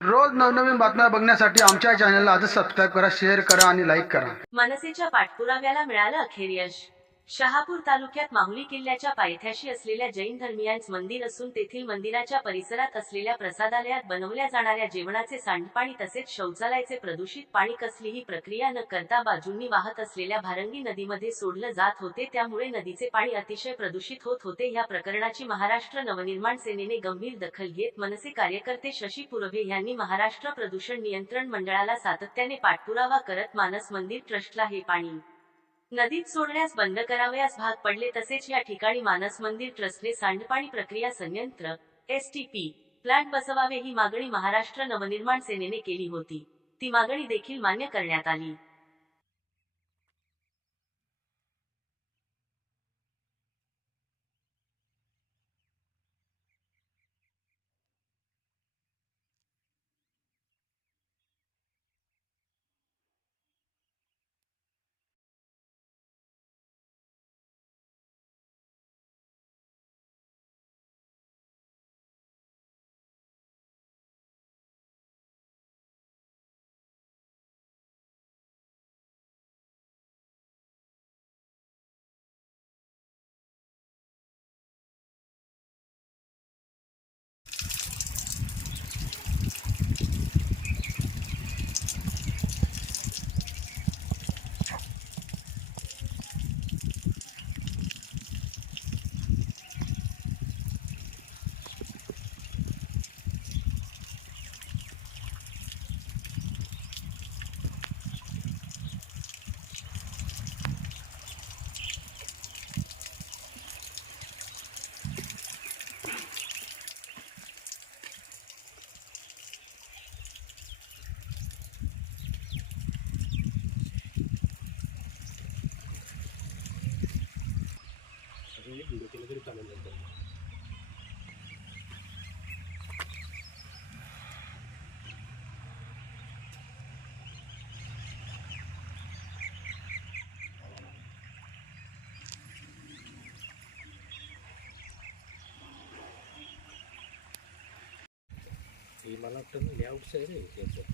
रोज नवनवीन बातम्या बघण्यासाठी आमच्या चॅनलला आजच सबस्क्राईब करा शेअर करा आणि लाईक करा. मनसेच्या पाठपुराव्याला मिळालं अखेर यश. शहापूर तालुक्यात माहुली किल्ल्याच्या पायथ्याशी असलेल्या जैन धर्मियांच मंदिर असून तेथील मंदिराच्या परिसरात असलेल्या प्रसादालयात बनवल्या जाणाऱ्या जेवणाचे सांडपाणी तसेच शौचालयाचे प्रदूषित पाणी कसलीही प्रक्रिया न करता बाजूंनी वाहत असलेल्या भारंगी नदीमध्ये सोडलं जात होते. त्यामुळे नदीचे पाणी अतिशय प्रदूषित होत होते. या प्रकरणाची महाराष्ट्र नवनिर्माण सेनेने गंभीर दखल घेत मनसे कार्यकर्ते शशी पुरभे यांनी महाराष्ट्र प्रदूषण नियंत्रण मंडळाला सातत्याने पाठपुरावा करत मानस मंदिर ट्रस्टला हे पाणी नदीत सोडण्यास बंद करावयास भाग पडले तसेच या ठिकाणी मानस मंदिर ट्रस्टने सांडपाणी प्रक्रिया संयंत्र एसटीपी प्लांट बसवावे ही मागणी महाराष्ट्र नवनिर्माण सेनेने केली होती. ती मागणी देखील मान्य करण्यात आली. వీటిని తిరుగుతాను నేను ఈ మన లేఅవుట్ సైడ్ ఇంకేం సార్